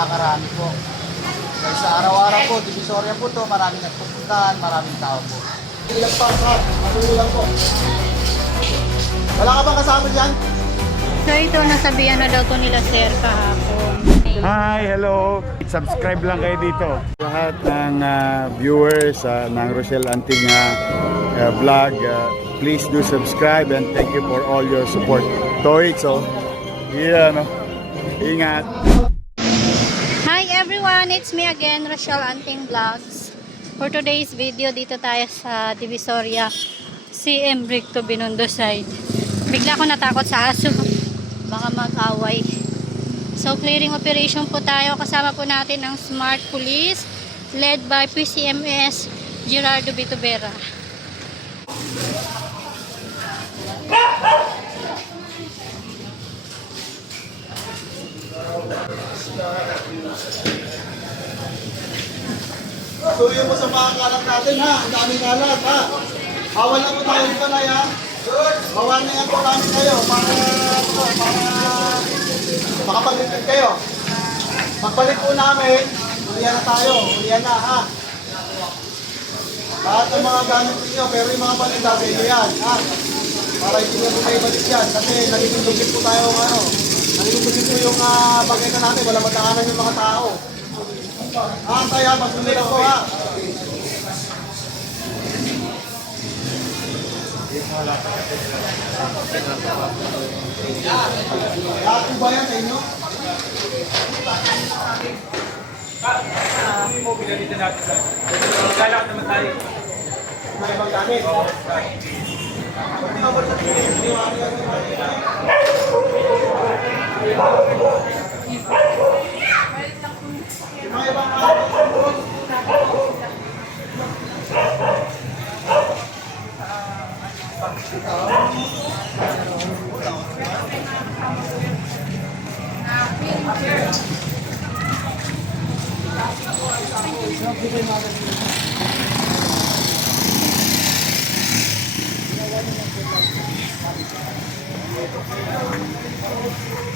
Nakarami po. Dahil sa araw-araw po, Divisoria po to, maraming nagpupuntahan, maraming tao po. Ilang pa, matuloy lang po. Wala ka bang kasama dyan? So ito, nasabihan na daw to nila sir kahapon. Hi, hello. Subscribe lang kayo dito. Lahat ng viewers ng Rochelle Antigna vlog, please do subscribe and thank you for all your support. Toitso. Yeah, no. Ingat. Hi everyone, it's me again, Rochelle Anting Vlogs. For today's video, dito tayo sa Divisoria, CM Recto Binondo side. Bigla ako natakot sa aso. Baka mag-away. So, clearing operation po tayo. Kasama po natin ang Smart Police led by PCMS Gerardo Bitubera. Tuloy mo sa mga kalat natin ha. Ang daming kalat ha. Bawal na po tayo dito na ha. Mawarningan po namin kayo para makapag-report kayo. Pagbalik po namin, ulihan na tayo. Ulihan na ha. Lahat ng mga gamit ninyo, pero yung mga paninda, pwede yan ha. Para hindi nyo po kayo balik yan. Kasi nagiging dugit po tayo nagiging dugit po yung bagay na natin. Wala matakanan yung mga tao. Tayo, masunod ako ha. Lahat po ba yan sa inyo? Hindi mo pinalitan natin sa lalak naman tayo. May magdamit. Pati nga ba sa tingin? Mga ibang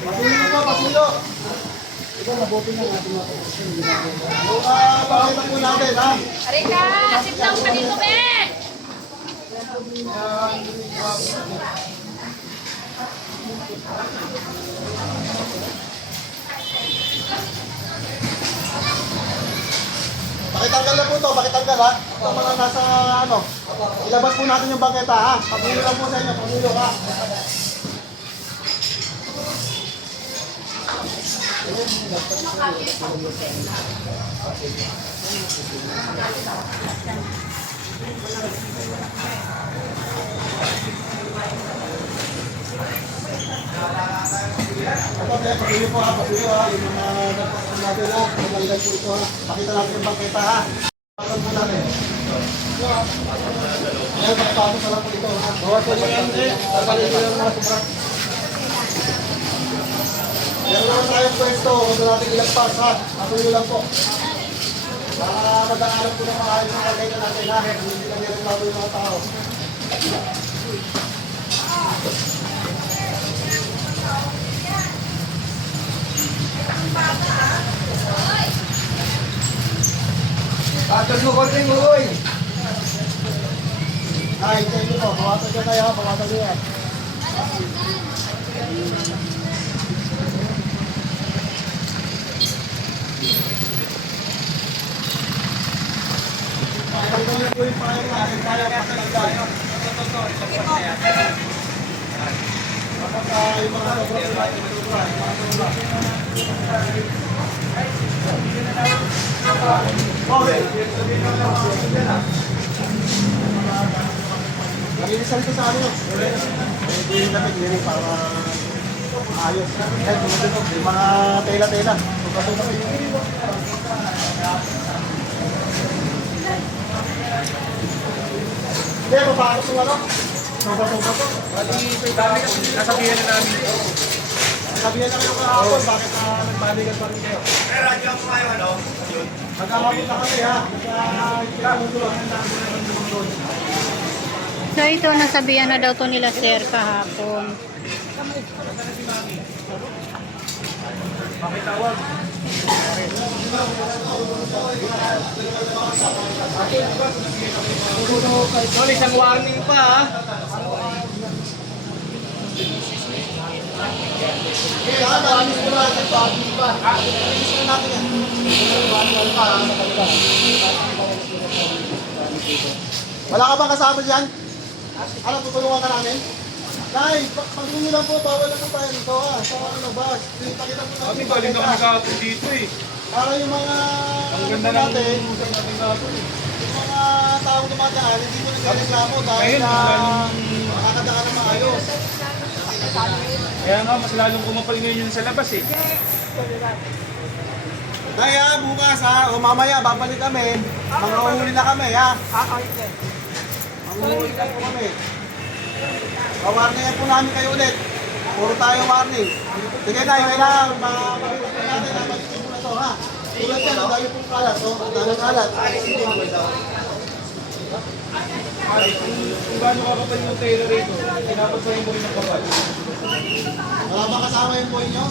Pasulo ba? Pasulo! Ito, nabuti na natin mga pasulo. Pakita po natin, ha? Arika, sit down ka dito, be! Pakitanggal na po ito, pakitanggal ha. Ito mga nasa ilabas po natin yung bangketa ha. Pagmulo lang po sa inyo, pagmulo ha. Ito, pagmulo po ha, pagmulo ha. Yung mga nagpasan natin ha, pagtanggal po ito ha. Pakita natin yung bangketa ha. Pakita po natin. Ayan, pagpapos na lang po ito ha. Bawas po yung Andre, pagpalit po yung mga sobrang. Meron naman tayong pwesto, huwag na natin ilagpas ha. Patuloy lang po. Para mag-aaral po ng mga ayos ng pagkaita natin ha. Hindi na meron lang yung mga tao. Tatag mo konting uloy! Ay, thank you po. Bawatan ka tayo ha. Bawatan nyo yan. Pakitanggal po yung payong natin. Tayo, pakitanggal. Kapag yung mga sobrang natin, nagilisan ito sa ano. Hindi yung damit, hindi para ayos. Kahit yung mga tela-tela. Hindi, mapakot yung ano. Soba-soba. Dami kasi nasabihan na namin. Sabihan na kayo kahapon, bakit nagbalikan pa rin kayo? Pero radyo ako kayo, ano? Nagkakapit na kami ha. Nagkakapit na kami. So ito, nasabihan na daw to nila sir kahapon. Pakitawag. Tol, isang warning pa ha. Alis mo natin pa. Alis mo natin yan. Manual pa sa kanila. Wala ka bang kasama dyan? Ano, tutulungan ka namin? Nay, pag-uwi lang po, bawal na po tayo nito ha. Sa ano ba? Pakita po Kami natin. galing na kami kahapon dito eh. Para yung mga Ang ganda ano ng natin, usap natin kahapon eh. yung mga taong dumadaan, hindi mo nagreklamo dahil Ngayon, na lalong- makakadaan na maayos. Kaya nga, mas lalong kumapal ngayon yun sa labas eh. Kaya bukas ha, o mamaya babalik kami. Manguhuli na kami ha. Manguhuli na po kami. Pawarningan po namin kayo ulit. Puro tayo warning. Sige na, kailangan mapagod natin na malitin mo na to ha. Tulad yan, ang dami pong kalat. O, ang dami kalat. Kung gaano kakapal yung trailer rito, pinapagsahin mo rin ng kapal. Wala ba kasama yung boy nyo?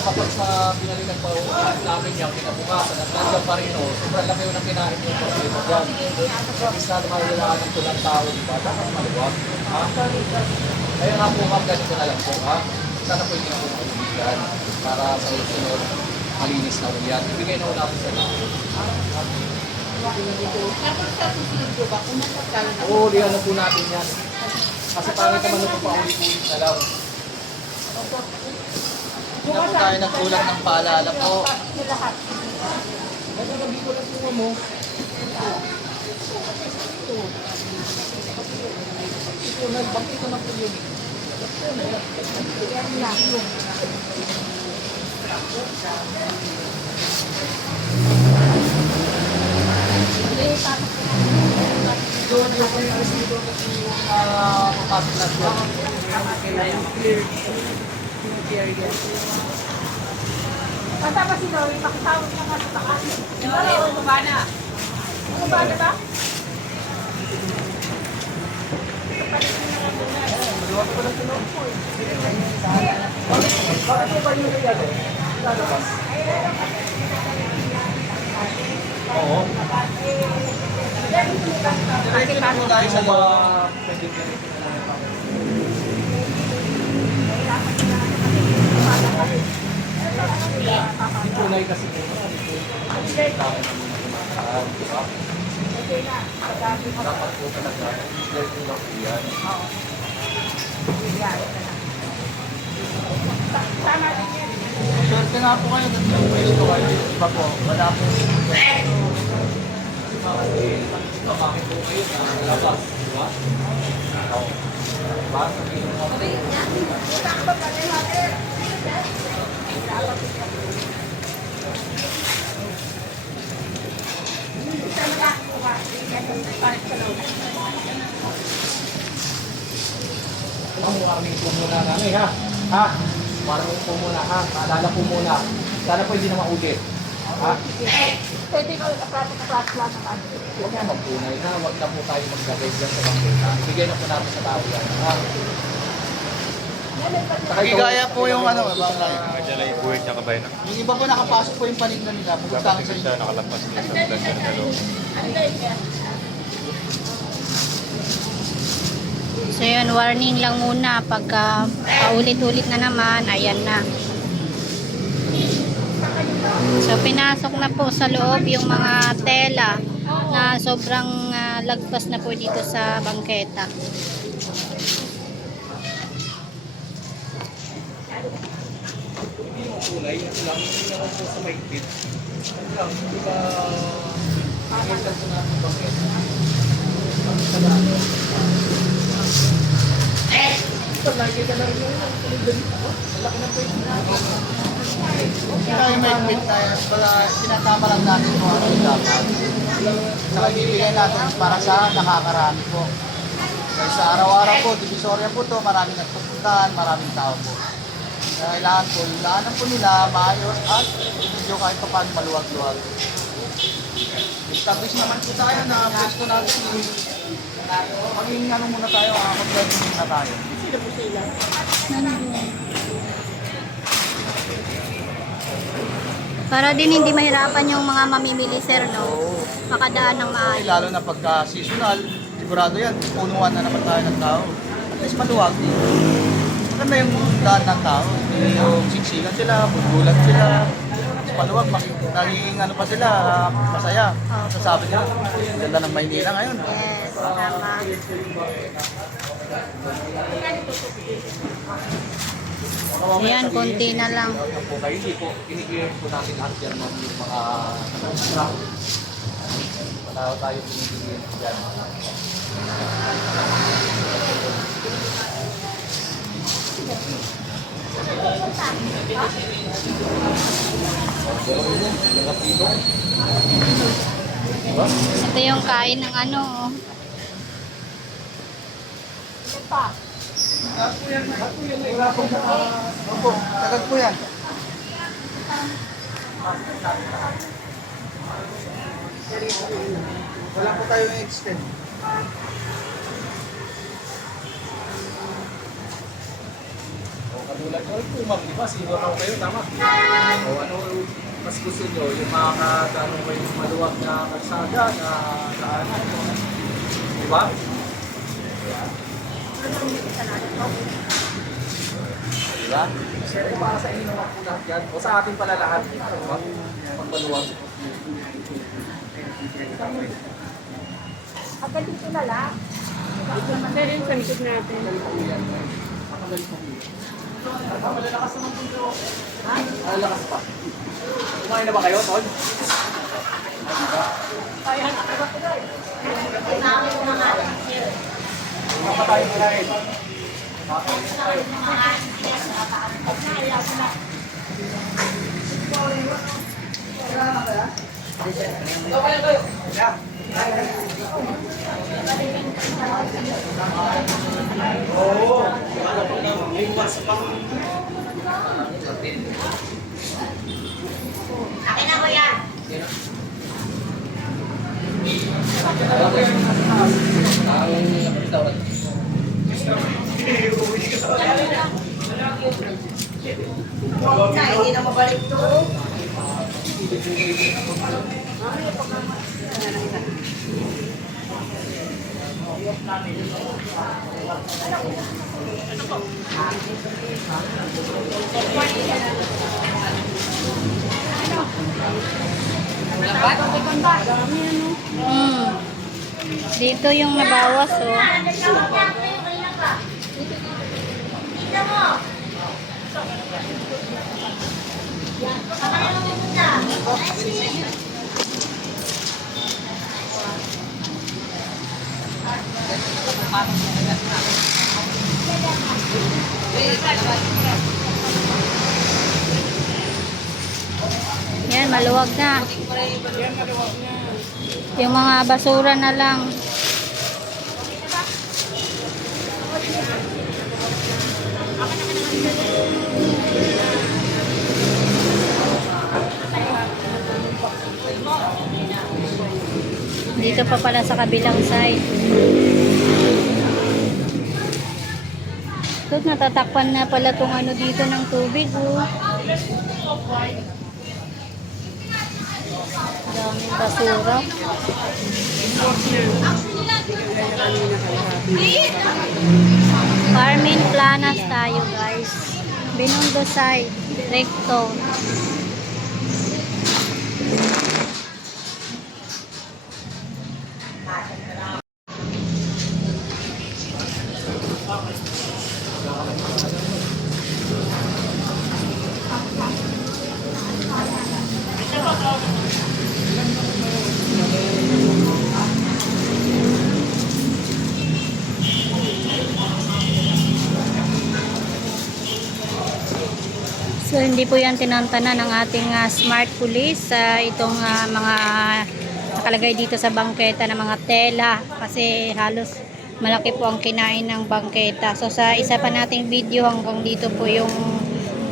Kapag sa pinalitan pa namin yung kinabukasan at nandiyan pa rin sobrang laki yung kinain yung problema dyan. Imbis na lumalaan ng tulang tao, di ba? Dapat maluwag. Ha? Kaya nga po ma'am, ganito na lang po. Ha? Sana po hindi na po maulitan para sa susunod malinis na ulian. Ibigay na wala po sa tao. Oo, ulihan na po natin yan. Kasi pangit naman ito paulit-ulit na lang. Hindi na po tayo nagkulang ng paalala po. Nagagabi ko lang po mo. Ito, nagbangkit ko na po yun. Doon yung papasok na siya. Basta pa si Lori, pakitawag niya nga sa taas. Lori, umabana. Umabana ba? Bakit po ba yung nangyari? Lalabas? Oo. Kasi pa. Tayo sa mga pwede tunay kasi po. Dapat po talaga. Let mo lang po yan. Swerte nga po kayo. Pwede kayo. Iba po. Wala po. Bakit po kayo na labas? Diba? Diba? Sabihin mo. Warning po muna namin ha. Ha? Warning po muna ha. Maalala po muna. Sana po hindi na maulit. Ha? Pwede ko kaprato lang naman. Huwag na magpunay ha. Huwag na po tayo maglagay dyan sa bangkita. Ibigay na po natin sa tao yan. Ha? Gaya po yung ano, Madala yung buhay niya kabayan. yung iba po nakapasok po yung paninda nila. Pupunta sa inyo. Nakalapas niya sa vlogger na loob. So yun, warning lang muna. Pagka paulit-ulit na naman, ayan na. So pinasok na po sa loob yung mga tela na sobrang lagpas na po dito sa bangketa. tulay, ano lang, hindi naman po sa maigpit. Ano lang, hindi ba... Pagkakita po natin bakit. Ito, nakikita na rin yun. Ang laki ng pwede na. Kaya may quit na yan, sinasama lang natin kung ano yung dapat. Saka ibibigay natin para sa nakakarami po. Kasi sa araw-araw po, Divisoria po to, maraming nagpupuntahan, maraming tao po. Kaya kailangan po, yung daanan po nila, maayos at medyo kahit pa paano maluwag-luwag. Establish naman po tayo na pwesto natin. Maging ano muna tayo, mag-learn muna tayo. Para din hindi mahirapan yung mga mamimili, sir, no? Makadaan ng Ay, maayos. lalo na pagka seasonal, sigurado yan, punuan na naman tayo ng tao. At least maluwag. Maganda yung daan ng tao. Hindi yung siksikan sila, bugulan sila. Mas maluwag, nagiging ano pa sila, masaya. Sasabi nila, ang ganda ng Maynila ngayon. Yes, tama. Ayan, konti na lang. Po kayo, hindi po, kinikiyos po natin lahat yan ng mga truck. Wala tayo pinigilin yan. Ito yung kain ng ano, oh. Opo, agad po yan. Wala po tayo extend. Katulad ko po, ma'am, di ba? Sino raw kayo, tama? O ano mas gusto nyo? Yung mga kadano ba yung maluwag na kalsada na daanan? Di ba? Di ba? Siyempre, para sa inyo naman po lahat yan. O sa atin pala lahat. Di ba? Pagmaluwag. Agad dito na lang. Sir, yung sa likod natin. Malalakas naman po ito. Ha? Malalakas pa. Kumain na ba kayo, Tol? Mga tayo kumain. Akin na ko yan. Hindi na mabalik to. Dito yung nabawas, oh. Yan, maluwag na. Yung mga basura na lang. Dito pa pala sa kabilang side. Ito, natatakpan na pala tong ano dito ng tubig, oh. Daming basura. Carmen Planas tayo, guys. Binondo side, recto. Hindi po yan tinantanan ng ating smart police sa itong mga nakalagay dito sa bangketa ng mga tela kasi halos malaki po ang kinain ng bangketa. So sa isa pa nating video hanggang dito po yung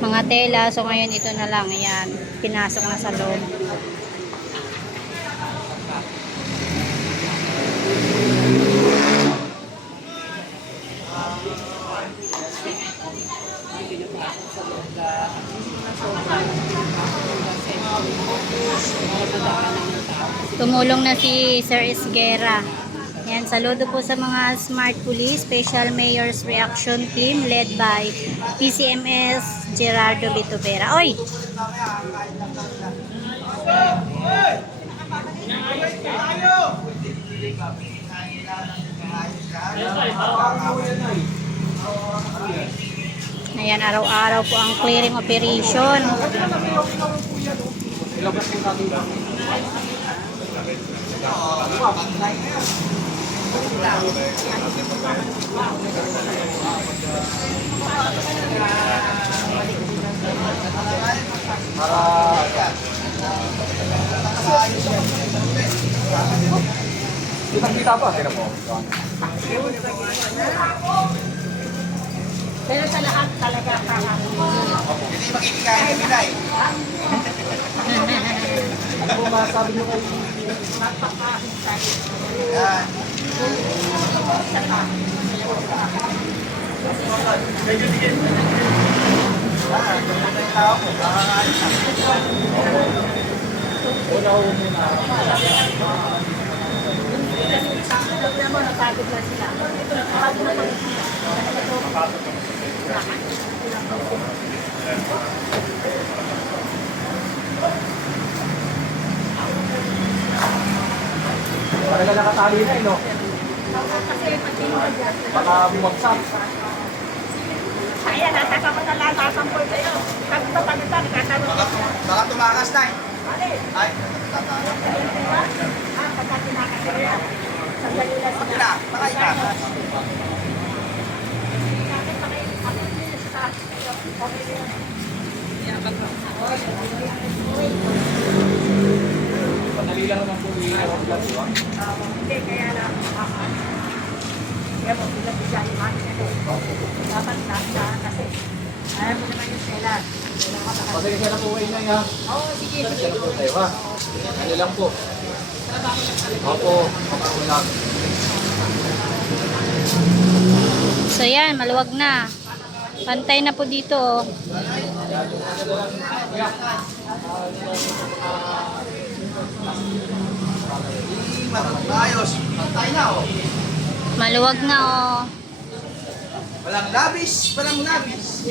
mga tela. So ngayon ito na lang, yan, pinasok na sa loob. Tumulong na si Sir Esguera. Yan, saludo po sa mga Smart Police Special Mayor's Reaction Team led by PCMS Gerardo Vitubera. Oy! Ayan, araw-araw po ang clearing operation. Kitang-kita pa. Tira po. Pero sa lahat talaga Hindi makikikain ng Pinay. Ano po masabi nyo kayo? Yan. Talaga nakatali na no? Baka bumagsak. Kaya natakamatalaan sasampol sa'yo. Sabi ba pagkita, nagkatanong ka. Baka tumakas na eh. Ay, Pagka tinakas sila. Sandali lang sila. na, baka itakas. Madali lang naman po yung blood, di ba? Hindi, kaya lang. Kaya mo, bigla-bigla yung akin na dapat nasa kasi ayaw mo naman yung seller. Pasaya siya na po kayo na ha. Oo, sige, Pasaya sige. na po tayo ha. Ano lang po. Opo, ako lang. So yan, maluwag na. Pantay na po dito. Oh. Ayos, pantay na oh. Maluwag na oh. Walang labis, walang labis.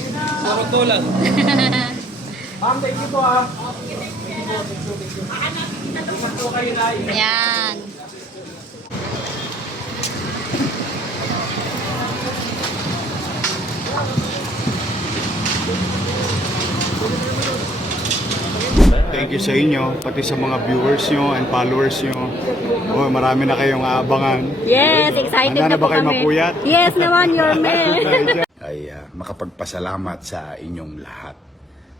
Ma'am, thank you po ha. Yan. Thank you sa inyo, pati sa mga viewers nyo and followers nyo. Oh, marami na kayong aabangan. Yes, excited Handa na po ba kayo kami. mapuyat? Yes naman, your man. Ay makapagpasalamat sa inyong lahat.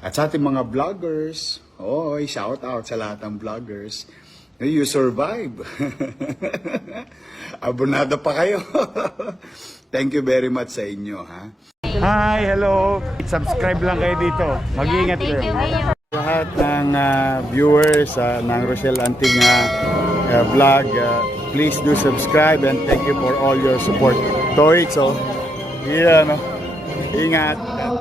At sa ating mga vloggers, shout out sa lahat ng vloggers. You survive. Abonado pa kayo. Thank you very much sa inyo, ha? Hi, hello. Subscribe lang kayo dito. Mag-iingat Thank you, Mayor. lahat ng viewers ng Rochelle Anting vlog, please do subscribe and thank you for all your support. Toix, yeah, no? Ingat.